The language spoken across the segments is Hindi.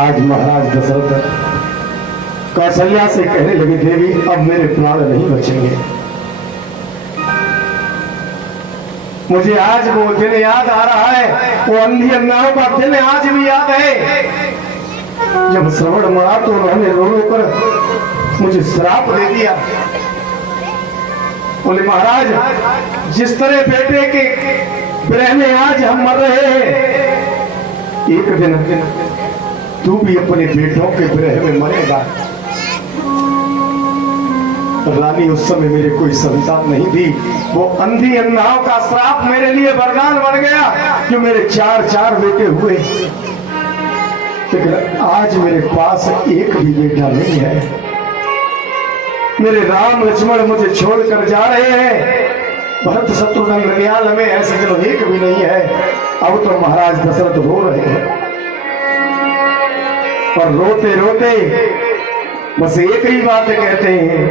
आज महाराज दशरथ कौशल्या से कहने लगे, देवी अब मेरे प्राण नहीं बचेंगे। मुझे आज वो दिन याद आ रहा है, वो अंधी अन्नाओं का दिन आज भी याद है, जब श्रवण मरा तो उन्होंने रो रो कर मुझे श्राप दे दिया। बोले महाराज, जिस तरह बेटे के विरह में आज हम मर रहे हैं, एक दिन तू भी अपने बेटों के विरह में मरेगा। रानी, उस समय मेरे कोई संतान नहीं थी, वो अंधी अन्नाओं का श्राप मेरे लिए वरदान बन गया, जो मेरे चार बेटे हुए। लेकिन आज मेरे पास एक भी बेटा नहीं है। मेरे राम लक्ष्मण मुझे छोड़कर जा रहे हैं, भरत शत्रुघ्न ननिहाल में ऐसे जो एक भी नहीं है। अब तो महाराज दशरथ रो रहे हैं, और रोते रोते बस एक ही बात कहते हैं,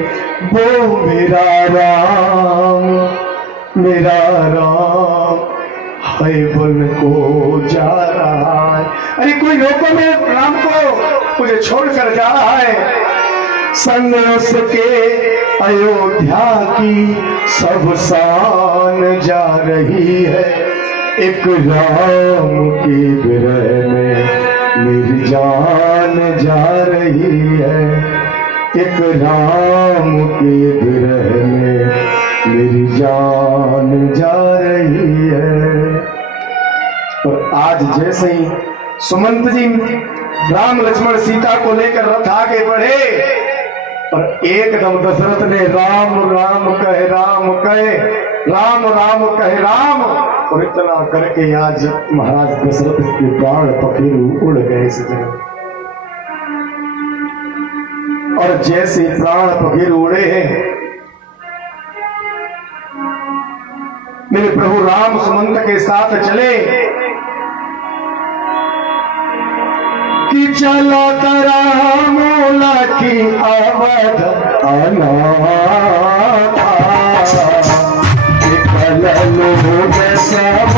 वो मेरा राम है बन को जा रहा है। अरे कोई रोको मेरे राम को, मुझे छोड़कर जा रहा है। संग उसके अयोध्या की सब शान जा रही है, एक राम की विरह में मेरी जान जा रही है, एक राम की विरह में मेरी जान जा रही है। और आज जैसे ही सुमंत जी राम लक्ष्मण सीता को लेकर रथ आगे बढ़े, और एकदम दशरथ ने राम राम कहे राम कहे, राम राम कहे राम, और इतना करके आज महाराज दशरथ के प्राण पखेरु उड़ गए सजन। और जैसे प्राण पखेरु उड़े हैं, मेरे प्रभु राम सुमंत के साथ चले कि चलो राम की अवध अनाथा, लोग सब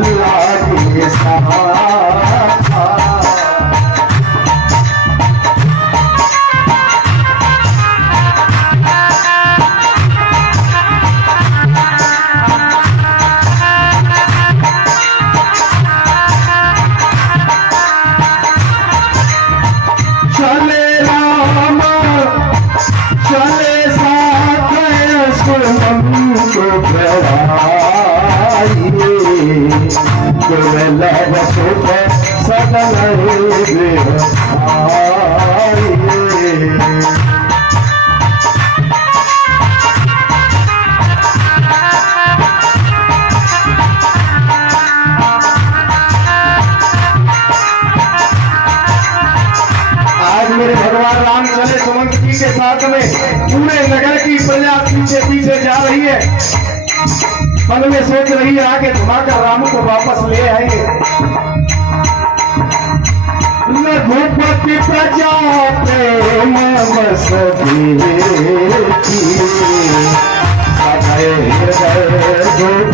लागे साथा। चले राम चले साथ सुमंत आज मेरे भगवान राम चले सुमंत जी के साथ में, पूरे नगर की प्रजा पीछे पीछे जा रही है। मन में सोच रही है आगे घुमाकर राम को वापस ले आएंगे। रघुपति प्रजा प्रेम बस हृदय दुख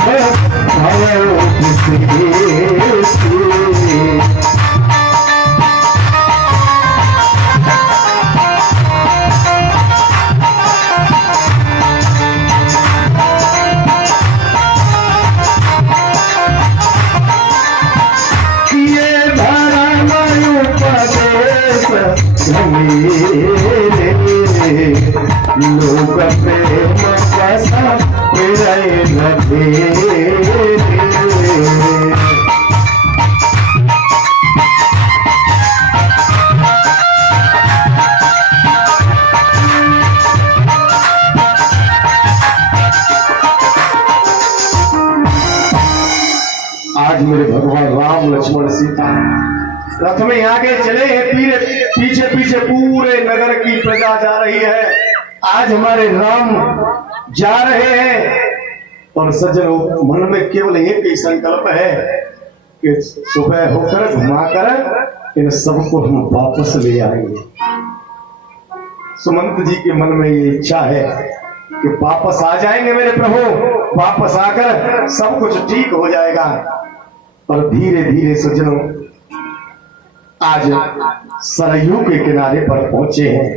लोग प्रेम बसा आज मेरे भगवान राम लक्ष्मण सीता रथ में आगे चले हैं, पीछे पीछे पूरे नगर की प्रजा जा रही है। आज हमारे राम जा रहे हैं, और सज्जनों मन में केवल एक ही संकल्प है कि सुबह होकर घुमाकर इन सबको हम वापस ले आएंगे। सुमंत जी के मन में ये इच्छा है कि वापस आ जाएंगे मेरे प्रभु, वापस आकर सब कुछ ठीक हो जाएगा। और धीरे धीरे सज्जनों आज सरयू के किनारे पर पहुंचे हैं।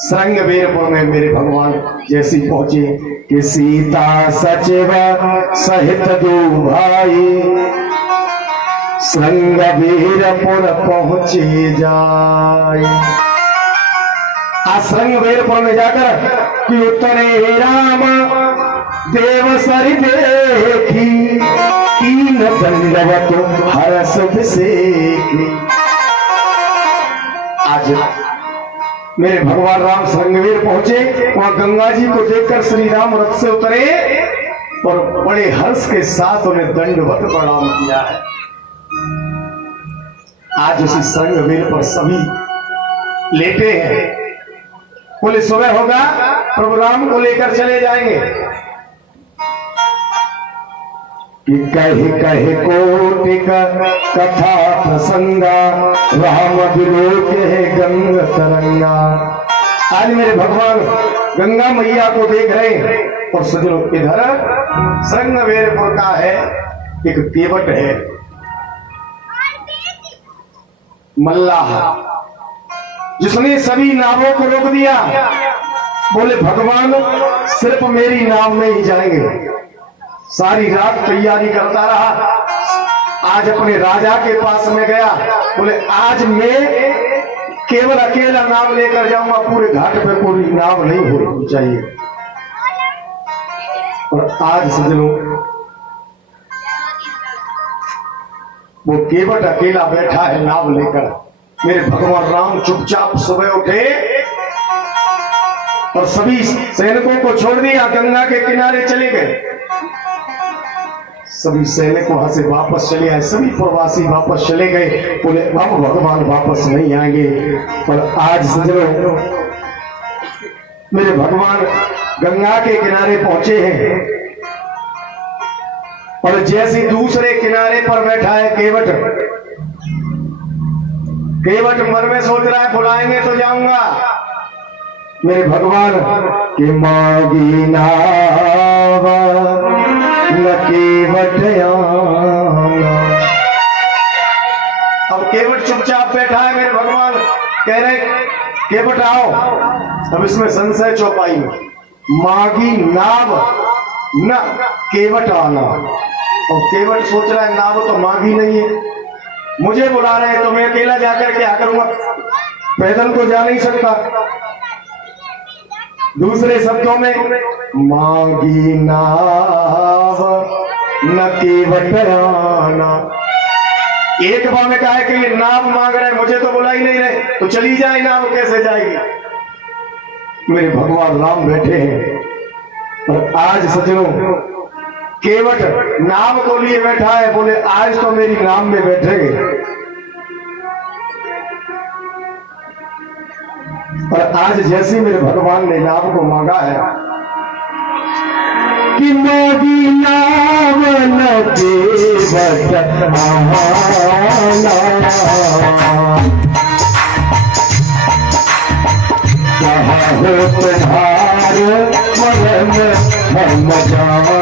श्रृंगवेरपुर में मेरे भगवान जैसी पहुंचे कि सीता सचिव सहित दो भाई श्रृंगवेरपुर पहुंचे जाए। आज श्रृंगवेरपुर में जाकर कि उतरे राम देव सरि देखी तीन दंडवत हरस विसेखी। आज मेरे भगवान राम श्रृंगवेर पहुंचे, वहां गंगा जी को देखकर श्री राम रथ से उतरे और बड़े हर्ष के साथ उन्हें दंडवत प्रणाम किया है। आज उसी श्रृंगवेर पर सभी लेटे हैं। बोले सुबह होगा प्रभु राम को लेकर चले जाएंगे। कि कहे कहे कोटिक कथा प्रसंगा राम विलोक है गंग तरंगा। आज मेरे भगवान गंगा मैया को देख रहे हैं और सजनो इधर श्रृंगवेरपुर का है एक केवट है मल्लाह, जिसने सभी नावों को रोक दिया। बोले भगवान सिर्फ मेरी नाव में ही जाएंगे। सारी रात तैयारी करता रहा, आज अपने राजा के पास में गया। बोले आज मैं केवल अकेला नाव लेकर जाऊंगा, पूरे घाट पे पूरी नाव नहीं होनी चाहिए। और आज सजनों वो केवट अकेला बैठा है नाव लेकर। मेरे भगवान राम चुपचाप सुबह उठे और सभी सैनिकों को छोड़ दिया, गंगा के किनारे चले गए। सभी सैनिक वहां से वापस चले आए, सभी प्रवासी वापस चले गए। बोले अब भगवान वापस नहीं आएंगे। और आज सजनों मेरे भगवान गंगा के किनारे पहुंचे हैं और जैसे दूसरे किनारे पर बैठा है केवट, केवट मन में सोच रहा है बुलाएंगे तो जाऊंगा। मेरे भगवान के मागी नाव न केवट आना। अब केवट चुपचाप बैठा है, मेरे भगवान कह रहे केवट आओ। अब इसमें संशय चौपाई में मागी नाव न केवट आना। और केवट सोच रहा है नाव तो मांगी नहीं है, मुझे बुला रहे हैं तो मैं अकेला जाकर क्या करूंगा, पैदल तो जा नहीं सकता। दूसरे शब्दों में मांगी नाव न केवट आना। एक बार में कहा है कि ये नाव मांग रहे, मुझे तो बुला ही नहीं रहे, तो चली जाए नाव कैसे जाएगी। मेरे भगवान राम बैठे हैं और आज सज्जनों केवट नाम को लिए बैठा है। बोले आज तो मेरी नाम में बैठेंगे। और आज जैसे मेरे भगवान ने नाम को मांगा है कि मोदी नाम न केवट आना, कहाँ हो तुम्हार मरन हम जाना।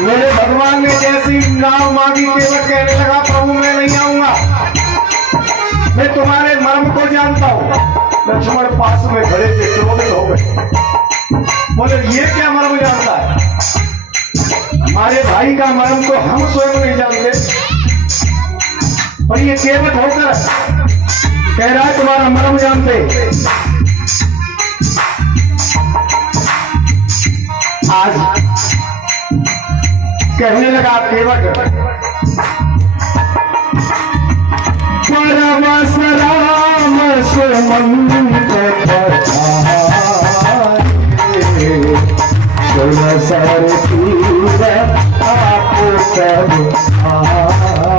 मेरे भगवान ने जैसी नाव मांगी केवट कहने लगा प्रभु मैं नहीं आऊंगा, मैं तुम्हारे मर्म को जानता हूं। लक्ष्मण पास में खड़े थे, क्रोधित हो गए। बोले ये क्या मर्म जानता है, हमारे भाई का मर्म तो हम स्वयं नहीं जानते, और ये केवट होकर कह रहा है तुम्हारा मर्म जानते। आज कहने लगा केवट परमस राम सुमंत सर तीर आप सब आए।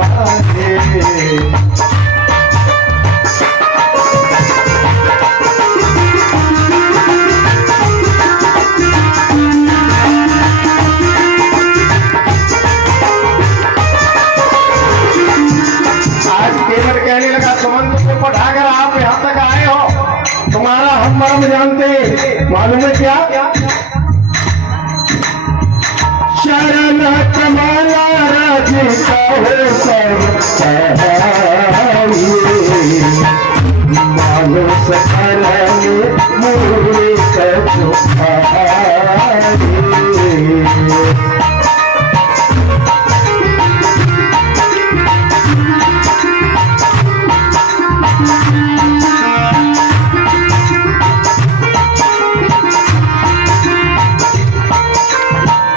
मरम जानते हैं, मालूम है क्या? शरण कमाला राज कहो सब मानुष करने मूर्ख चुपाए।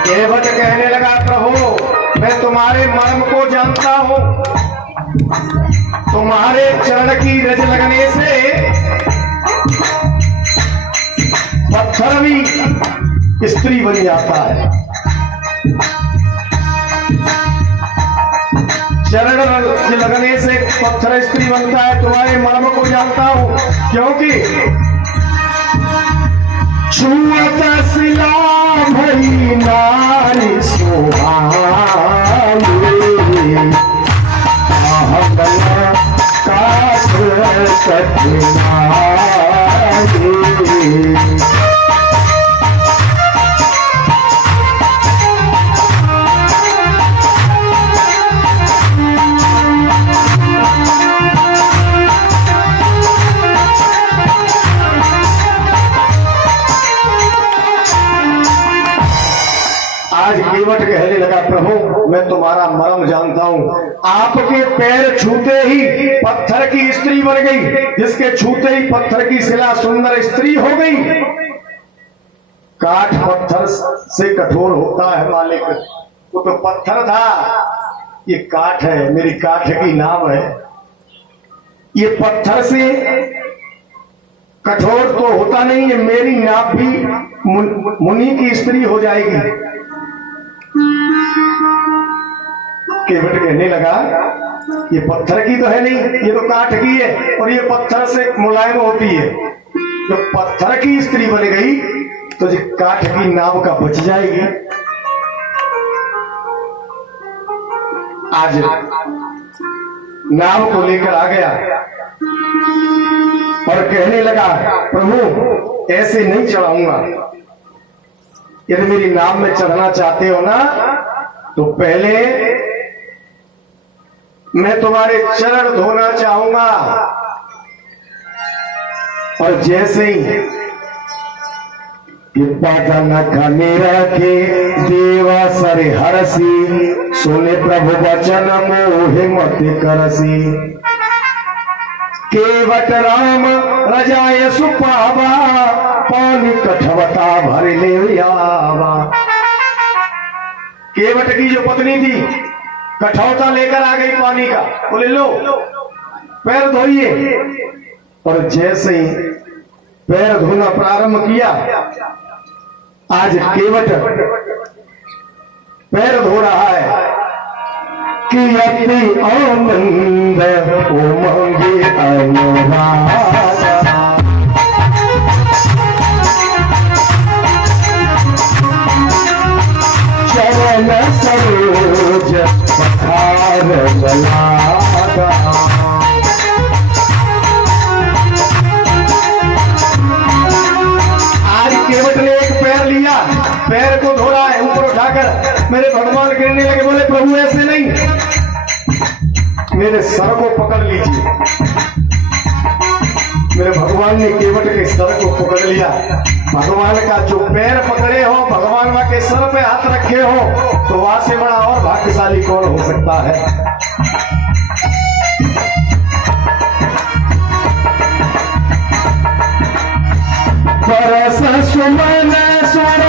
केवट कहने लगा, प्रभु मैं तुम्हारे मर्म को जानता हूं, तुम्हारे चरण की रज लगने से पत्थर भी स्त्री बन जाता है। चरण रज लगने से पत्थर स्त्री बनता है, तुम्हारे मर्म को जानता हूं, क्योंकि छुअत शिला भई नारी सुहानी काठ कठिनाई। आज केवट कहने लगा, प्रभु मैं तुम्हारा मर्म जानता हूं, आपके पैर छूते ही पत्थर की स्त्री बन गई, जिसके छूते ही पत्थर की शिला सुंदर स्त्री हो गई। काठ पत्थर से कठोर होता है मालिक, वो तो पत्थर था, ये काठ है, मेरी काठ की नाव है। ये पत्थर से कठोर तो होता नहीं है, मेरी नाव भी मुनि की स्त्री हो जाएगी। केवट कहने लगा, ये पत्थर की तो है नहीं, ये तो काठ की है, और ये पत्थर से मुलायम होती है। जब पत्थर की स्त्री बन गई तो ये काठ की नाव का बच जाएगी। आज नाव को लेकर आ गया और कहने लगा, प्रभु ऐसे नहीं चढ़ाऊंगा, यदि मेरी नाव में चढ़ना चाहते हो ना तो पहले मैं तुम्हारे चरण धोना चाहूंगा, और जैसे ही न खाने रखे देवा सरे हरसी, सुने प्रभु वचन मोहे मत करसी। केवट राम रजाय सुपावा, पानी कठवता भर ले आवा। केवट की जो पत्नी थी कठौता लेकर आ गई पानी का, बोले लो पैर धोइए, और जैसे ही पैर धोना प्रारंभ किया, आज केवट पैर धो रहा है कि अति आनंद उमंगे अनुरागा। चरण सरोज पठार जलागा। आज केवट ने एक पैर लिया, पैर को धो रहा है ऊपर उठाकर, मेरे भगवान गिरने लगे, बोले प्रभु ऐसे नहीं, मेरे सर को पकड़ लीजिए। मेरे भगवान ने केवट के सर को पकड़ लिया। भगवान का जो पैर पकड़े हो, भगवान के सर पे हाथ रखे हो, तो वहां से बड़ा और भाग्यशाली कौन हो सकता है। परस सुमन सुर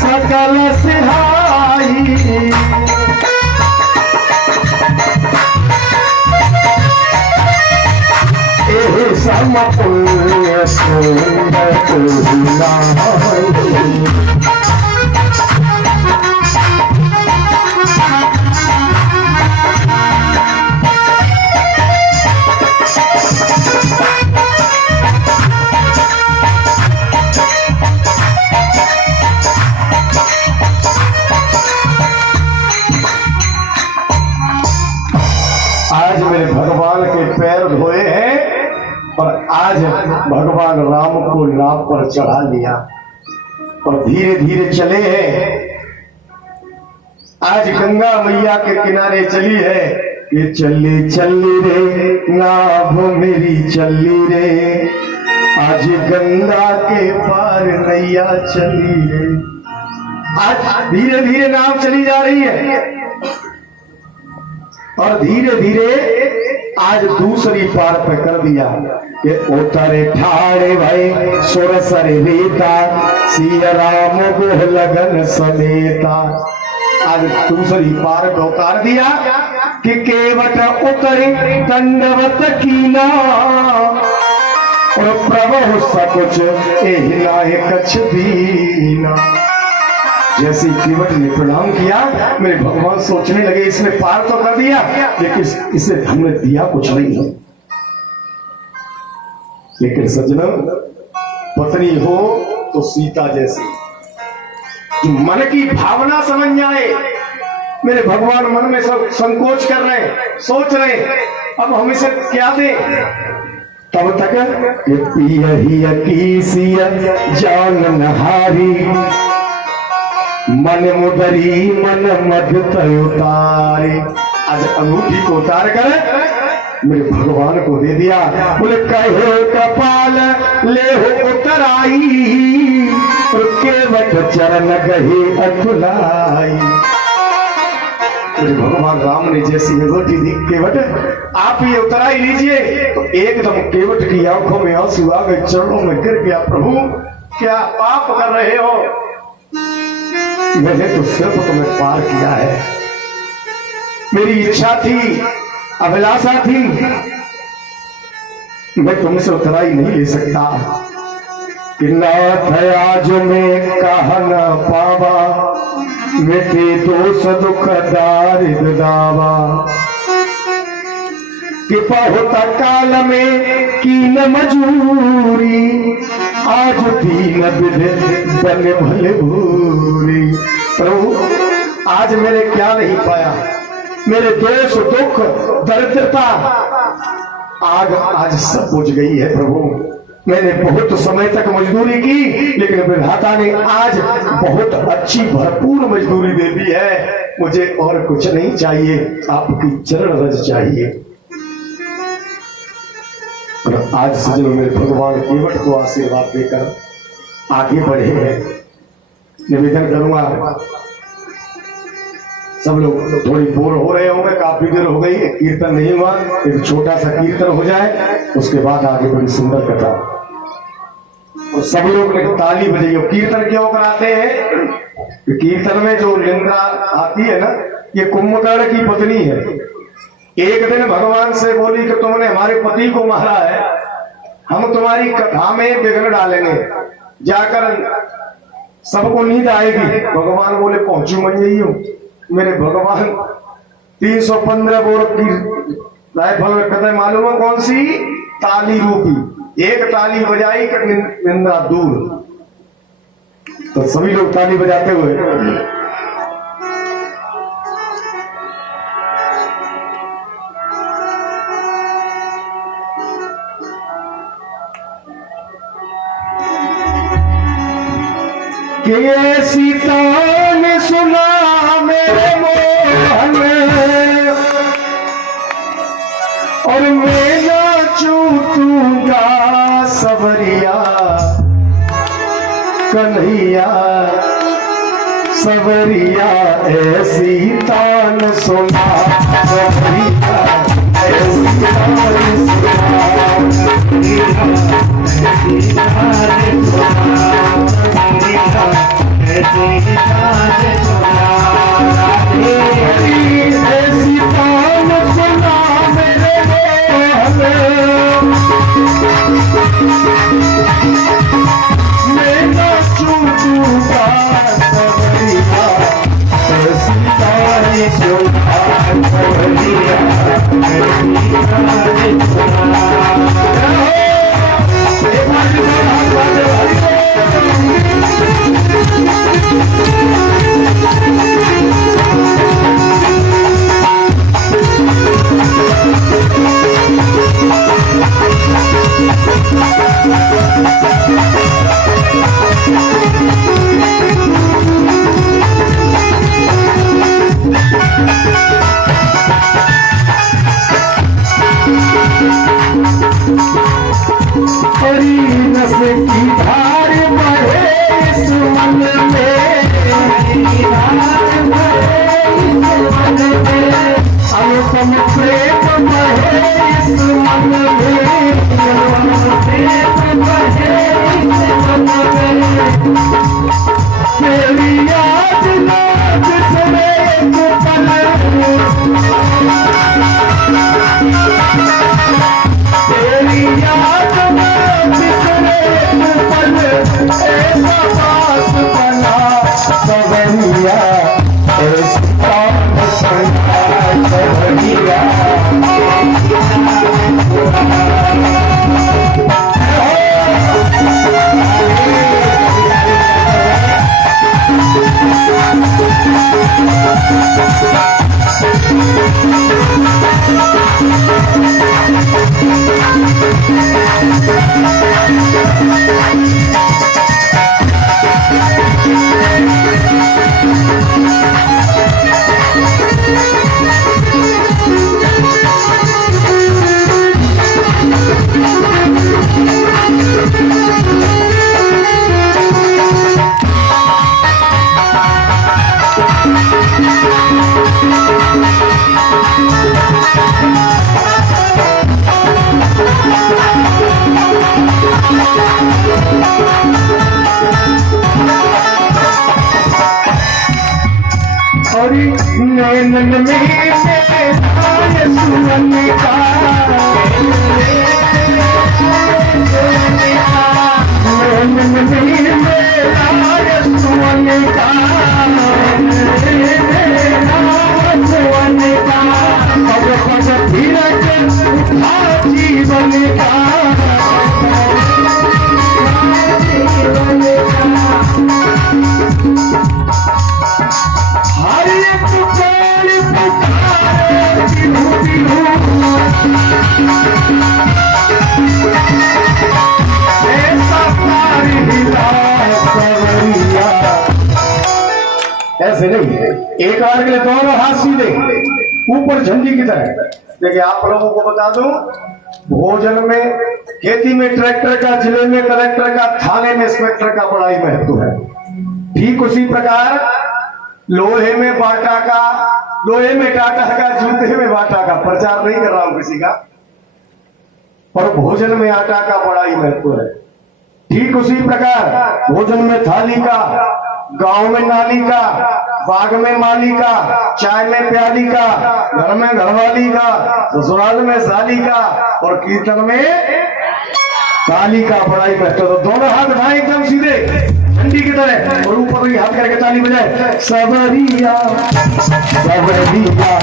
सकल सिहाई, सम पुण्य सुंदर आज मेरे भगवान के पैर धोए हैं, और आज भगवान राम को नाव पर चढ़ा लिया और धीरे धीरे चले हैं। आज गंगा मैया के किनारे चली है। ये चली चली रे नाव मेरी चली रे, आज गंगा के पार नैया चली रे। आज धीरे धीरे नाव चली जा रही है और धीरे धीरे आज दूसरी पार पे कर दिया कि उतरे ठाड़े भाई सुरसरे रेता, सिया राम गोह लगन समेता। आज दूसरी पार पे उतार दिया कि केवट उतरे दंडवत कीना, और प्रभु सकुच एहिलाए कछ दीना। जैसे केवट ने प्रणाम किया, मेरे भगवान सोचने लगे इसने पार तो कर दिया, लेकिन इसे हमने दिया कुछ नहीं है। लेकिन सज्जनों, पत्नी हो तो सीता जैसी, मन की भावना समझ जाए। मेरे भगवान मन में सब संकोच कर रहे हैं, सोच रहे हैं अब हम इसे क्या दें। तब तक जान नहारी, मन मुदरी मन मध उतारे। आज अंगूठी को उतार कर मेरे भगवान को दे दिया। बोले कहो कपाल ले हो उतराई, केवट चरण गहे अकुलाई। मेरे भगवान राम ने जैसी अंगूठी दी, केवट आप ये उतराई लीजिए, तो एकदम केवट की आंखों में आंसू आ गए, चरणों में गिर गया। प्रभु क्या पाप कर रहे हो, मैंने तो सिर्फ तुम्हें पार किया है। मेरी इच्छा थी, अभिलाषा थी, मैं तुमसे उतराई नहीं ले सकता। कि नाथ आज में कहा न पावा, मिटे दोष दुख दारिद दावा। कि बहुत काल में कीन मजूरी, आज दीन विध बने भले भूरी। प्रभु आज मैंने क्या नहीं पाया, मेरे दोष दुख दरिद्रता आज सब बुझ गई है। प्रभु मैंने बहुत समय तक मजदूरी की, लेकिन विधाता ने आज बहुत अच्छी भरपूर मजदूरी दे दी है। मुझे और कुछ नहीं चाहिए, आपकी चरण रज चाहिए। और आज सजन मेरे भगवान केवट को आशीर्वाद देकर आगे बढ़े हैं। निवेदन करूंगा, सब लोग थोड़ी बोर हो रहे होंगे, काफी देर हो गई, कीर्तन नहीं हुआ, एक छोटा सा कीर्तन हो जाए, उसके बाद आगे बड़ी सुंदर कथा। और सब लोग ताली बजाइए। कीर्तन क्यों कराते हैं? कीर्तन में जो निंदा आती है ना, ये कुंभकर्ण की पत्नी है। एक दिन भगवान से बोली कि तुमने हमारे पति को मारा है, हम तुम्हारी कथा में बिगड़ डालेंगे, जाकर सबको नींद आएगी। भगवान बोले पहुंचू मन जाइयो। मेरे भगवान 315 बोर की राइफल में कदम मालूम है कौन सी? ताली रूपी। एक ताली बजाई कर निंदा दूर। तो सभी लोग ताली बजाते हुए के सीता ने सुना मेरे मोहन, और मैं नाचूंगा सवरिया कन्हैया सवरिया, ऐसी तान सुना सवरिया, ऐसी तान सुना नैनन में आए सुवन का, नैनन में आए सुवन का, सुवन का, पग पग फिरत उठा जीवन का, हर एक पुकार पुकारे बिनु बिनु, ऐसा प्यार हिला सवरिया। ऐसे नहीं, एक बार के लिए दोनों हाथ सीधे ऊपर झंडी की तरह। देखिए आप लोगों को बता दूं, भोजन में, खेती में ट्रैक्टर का, जिले में कलेक्टर का, थाने में इंस्पेक्टर का बड़ा ही महत्व है। ठीक उसी प्रकार लोहे में बाटा का, लोहे में टाटा का, जूते में बाटा का, प्रचार नहीं कर रहा हूं किसी का, पर भोजन में आटा का बड़ा ही महत्व है। ठीक उसी प्रकार भोजन में थाली का, गांव में नाली का, बाग में माली का, चाय में प्याली का, घर में घरवाली का, ससुराल में साली का, और कीर्तन में ताली का बड़ा ही महत्व। तो दोनों हाथ उठाए एकदम सीधे ठंडी की तरह, और ऊपर ही हाथ करके ताली बजाए। सबरिया सबरिया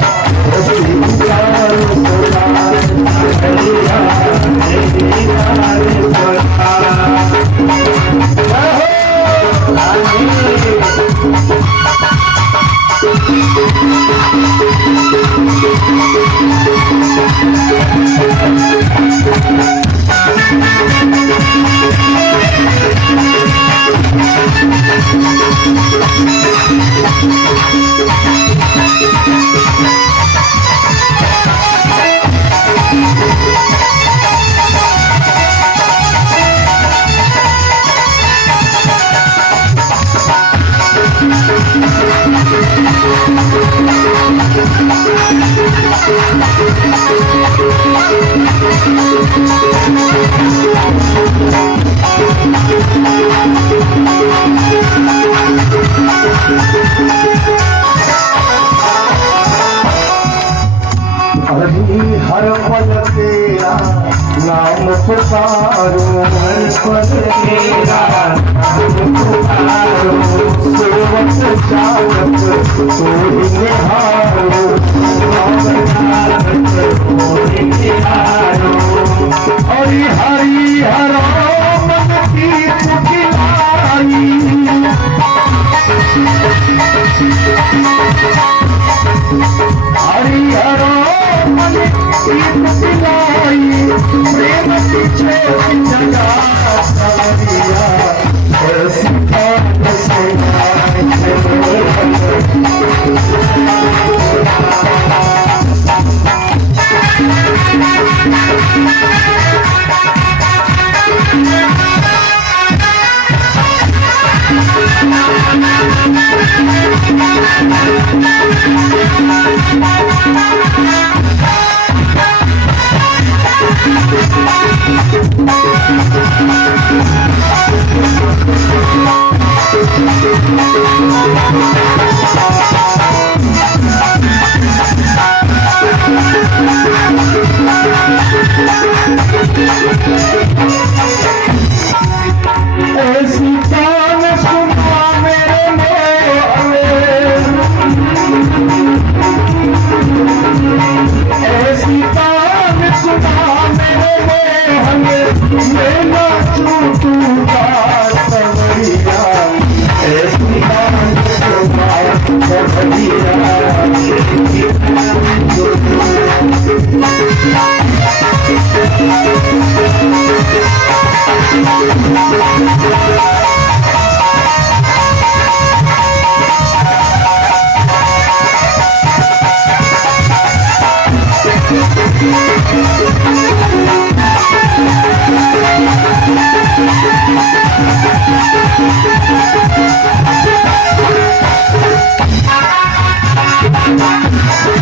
हर पल तेरा नाम पुकारो, हर पल तेरा नाम पुकारो, सेवक चालक तोहि निहारो, तोहि निहारो, हरि हरि हरो मन की पुकारी, हरि हरो मन की पुकारी, प्रेम की ज्योति जगा सवरिया, ऐसी बात सुनाए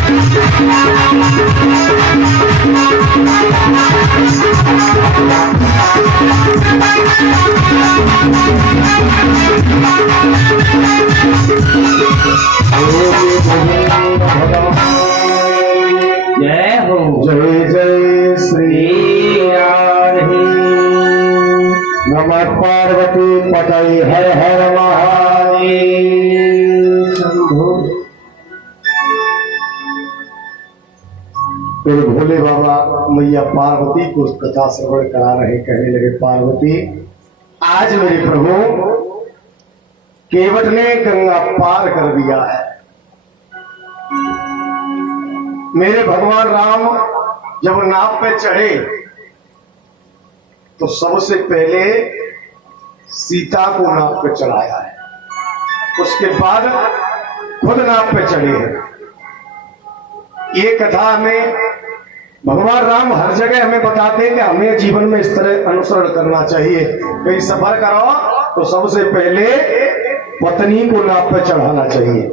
जय हो। जय जय श्री राधे। नमः पार्वती पतये हर हर महादेव शंभो। फिर भोले बाबा मैया पार्वती को उस कथा श्रवण करा रहे, कहने लगे पार्वती आज मेरे प्रभु केवट ने गंगा पार कर दिया है। मेरे भगवान राम जब नाव पे चढ़े तो सबसे पहले सीता को नाव पे चढ़ाया है, उसके बाद खुद नाव पे चढ़े हैं। ये कथा में भगवान राम हर जगह हमें बताते हैं कि हमें जीवन में इस तरह अनुसरण करना चाहिए। कहीं सफर करो तो सबसे पहले पत्नी को नाव पे चढ़ाना चाहिए।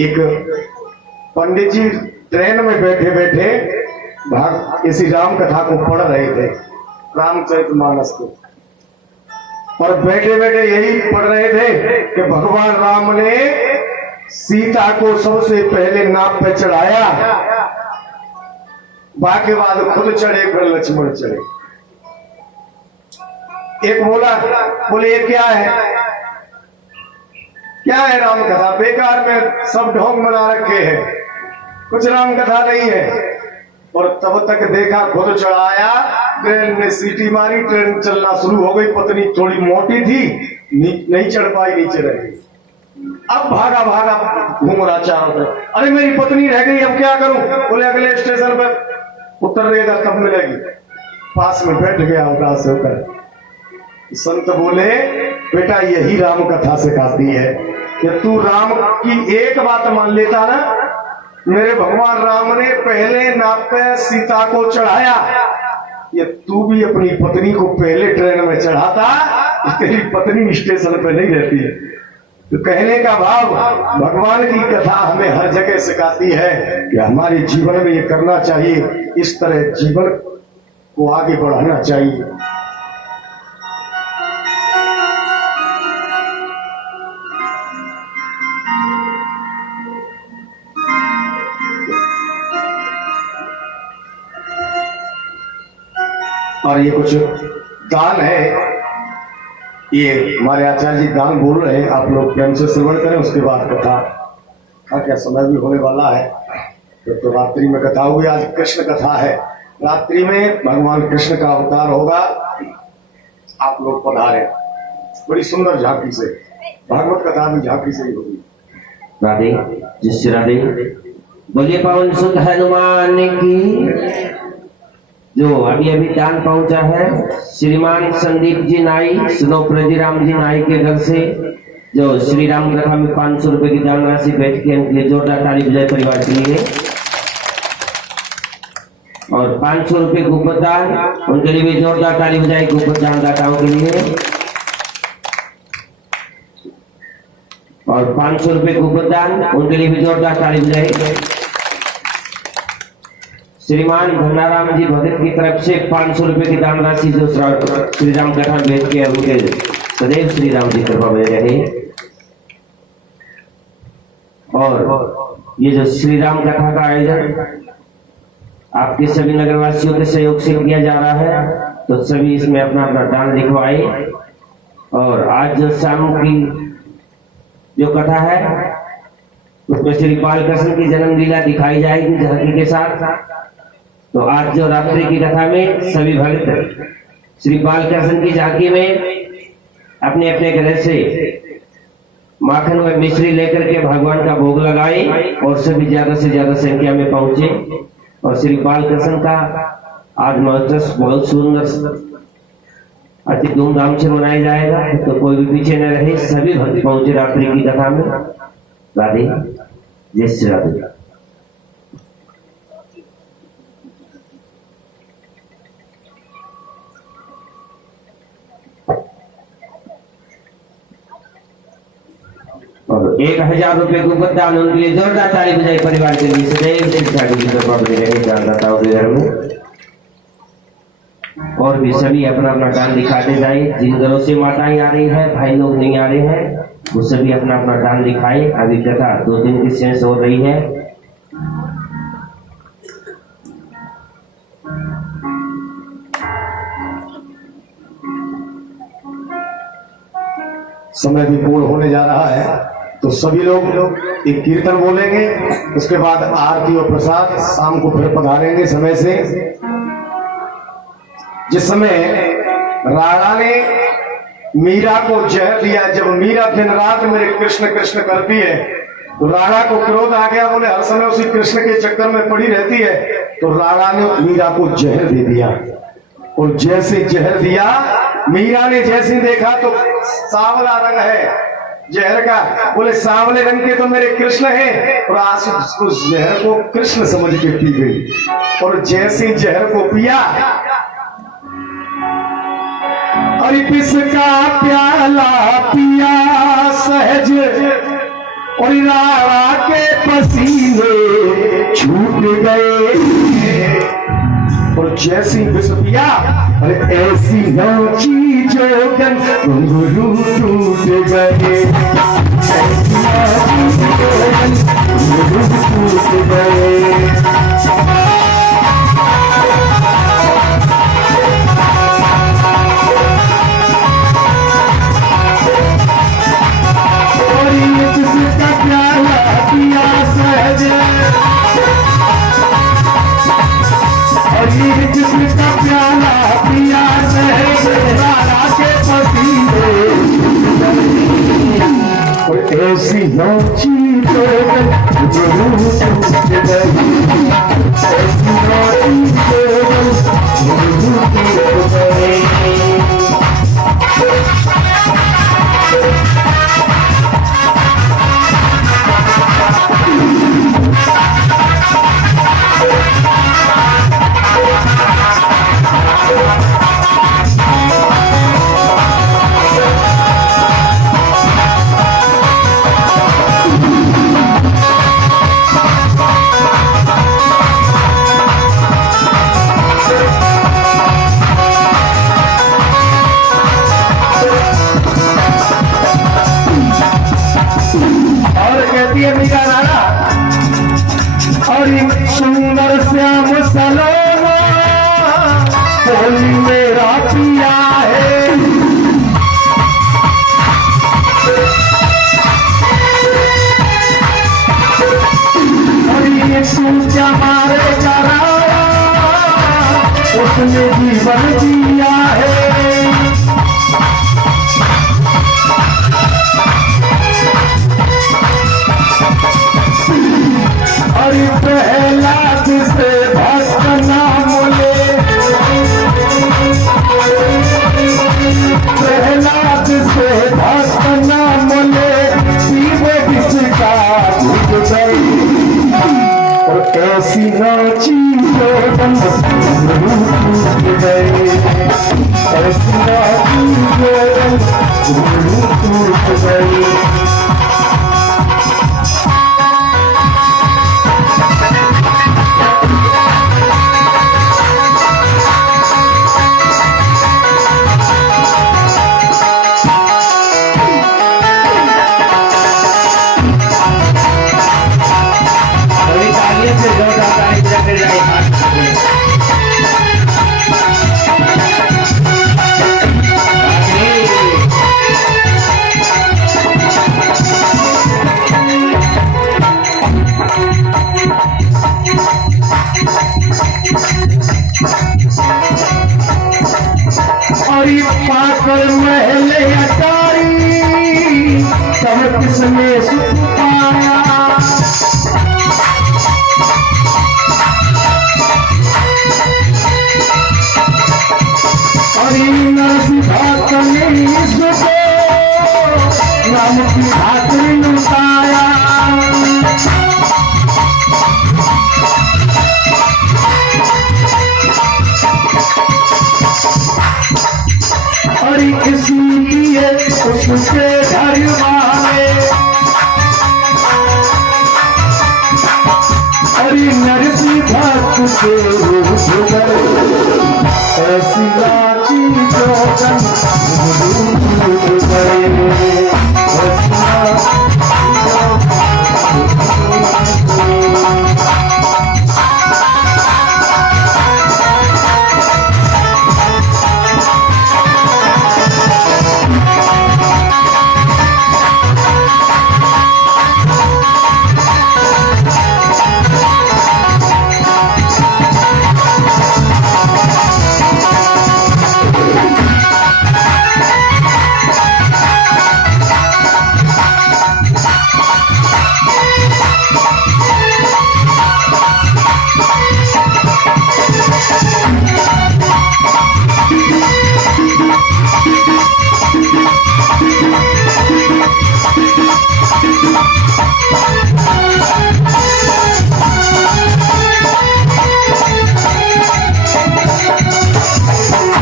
एक पंडित जी ट्रेन में बैठे बैठे इसी राम कथा को पढ़ रहे थे, रामचरितमानस को, और बैठे बैठे यही पढ़ रहे थे कि भगवान राम ने सीता को सबसे पहले नाव पे चढ़ाया, बाकी बाद खुद चढ़े, फिर लक्ष्मण चढ़े। एक बोले ये क्या है राम कथा, बेकार में सब ढोंग बना रखे हैं, कुछ राम कथा नहीं है। और तब तक देखा खुद चढ़ाया, ट्रेन ने सीटी मारी, ट्रेन चलना शुरू हो गई। पत्नी थोड़ी मोटी थी, नहीं चढ़ पाई, नीचे रह गई। अब भागा घूम रहा चारों तरफ, अरे मेरी पत्नी रह गई, अब क्या करूं? बोले अगले स्टेशन पर उतरेगा तब मिलेगी। पास में बैठ गया उदास होकर। संत बोले बेटा यही राम कथा सिखाती है कि तू राम की एक बात मान लेता ना, मेरे भगवान राम ने पहले नाव पे सीता को चढ़ाया, ये तू भी अपनी पत्नी को पहले ट्रेन में चढ़ाता, तेरी पत्नी स्टेशन पे नहीं रहती है। तो कहने का भाव भगवान की कथा हमें हर जगह सिखाती है कि हमारे जीवन में ये करना चाहिए, इस तरह जीवन को आगे बढ़ाना चाहिए। और ये कुछ दान है, ये हमारे आचार्य जी दान बोल रहे हैं, आप लोग प्रेम से श्रवण करें, उसके बाद कथा का क्या समय भी होने वाला है। तो रात्रि में कथा होगी, आज कृष्ण कथा है, रात्रि में भगवान कृष्ण का अवतार होगा। आप लोग पधारे, बड़ी सुंदर झांकी से, भागवत कथा भी झांकी से ही होगी। राधे जिससे राधे बोलिए पवन सुत हनुमान की। जो अभी दान पहुंचा है श्रीमान संदीप जी नाई, स्नोप्रजी राम जी नाई के घर से, जो श्री राम कथा में 500 रुपए की दान राशि भेज के उनके लिए जोरदार ताली बजाए परिवार के लिए। और 500 रुपए गुप्त दान, उनके लिए भी जोरदार ताली बजाए गुप्त दान दाताओं के लिए। और 500 रुपए गुप्त दान, उनके लिए भी जोरदार ताली बजाए। श्रीमान भंडाराम जी भगत की तरफ से 500 रुपए की दान राशि जो श्री राम कथा भेज के उनके सदैव श्री राम जी कृपा में रहे। और ये जो श्री राम कथा का आयोजन आपके सभी नगरवासियों के सहयोग से किया जा रहा है, तो सभी इसमें अपना अपना दान लिखवाए। और आज जो शाम की जो कथा है उसमें श्री बालकृष्ण की जन्म लीला दिखाई जाएगी झांकी के साथ। तो आज जो रात्रि की कथा में सभी भक्त श्री बालकृष्ण की झांकी में अपने अपने घर से माखन व मिश्री लेकर के भगवान का भोग लगाए और सभी ज्यादा से ज्यादा संख्या में पहुंचे। और श्री बालकृष्ण का आज महोत्सव बहुत सुंदर अति धूमधाम से मनाया जाएगा, तो कोई भी पीछे न रहे, सभी भक्त पहुंचे रात्रि की कथा में। राधे जय श्री राधे। और 1000 रुपए को दान उनके लिए जोरदार ताली बजाई। परिवार के लिए सदैव शिक्षा की तरफ रहे जानदाताओं के घर में। और भी सभी अपना अपना दान दिखाते जाए। जिन घरों से माताएं आ रही है, भाई लोग नहीं आ रहे हैं, वो सभी अपना अपना दान दिखाए। अभी कथा 2 दिन की शेष हो रही है। समय भी पूर्ण होने जा रहा है, तो सभी लोग एक कीर्तन बोलेंगे, उसके बाद आरती और प्रसाद शाम को फिर पधारेंगे समय से। जिस समय राणा ने मीरा को जहर दिया, जब मीरा दिन रात मेरे कृष्ण कृष्ण करती है, तो राणा को क्रोध आ गया। बोले हर समय उसी कृष्ण के चक्कर में पड़ी रहती है। तो राणा ने मीरा को जहर दे दिया, और जैसे जहर दिया, मीरा ने जैसे देखा तो सांवला रंग है जहर का। बोले सांवले रंग के तो मेरे कृष्ण हैं, और आज उस जहर को कृष्ण समझ के पी गई। और जैसे जहर को पिया, अरे किसका प्याला पिया सहज, और राणा के पसीने छूट गए। और जैसी विष पिया, अरे ऐसी नौची जोगन घुंघरू टूट गए। ऐसी नौची जोगन घुंघरू टूट गए। जिसका प्याला पिया सहज, राणा के पसीने, और ऐसी नौची जोगन घुंघरू टूट गई। ऐसी नौची जोगन घुंघरू टूट गई। सुंदर श्याम सलोना होली मेरा पिया है। और ये सूचा मारे कराया, उसने जीवन जिया है। और प्रहलाद से भक्त नाम ले, प्रहलाद से भक्त नाम ले, शिव किसका भूत गई। और ऐसी नौची जोगन घुंघरू टूट गए। ऐसी नौची जोगन घुंघरू टूट गई। नरसी भक्त से रूठ गए, ऐसी लाची जोगन डूब गए, ऐसी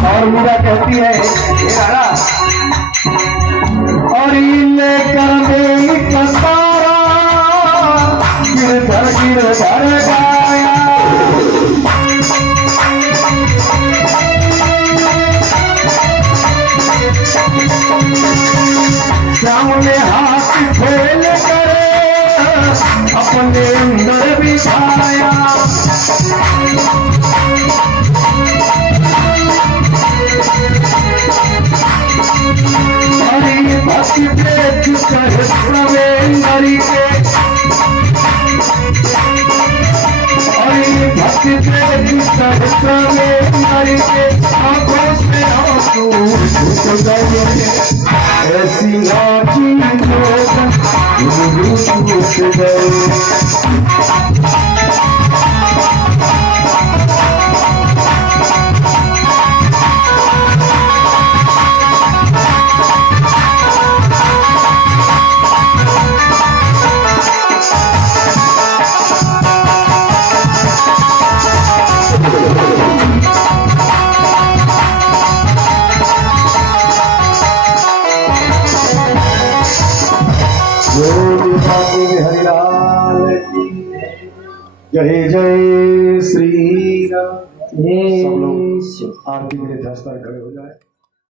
और मीरा कहती है हे राणा, और इले कर दे कसारा गिरधर गाया, सामने हाथ खोल कर अपने अंदर बिठाया, भक्ति प्रेत सहस्र में नरी के, भक्ति प्रेत सहस्र में नरी के, आंखों से आंसू छूट गए, ऐसी लाची जोगन छूट गए। हरिलाल की जय जय श्री राम। सब लोग आरती में 10 बार खड़े हो जाए।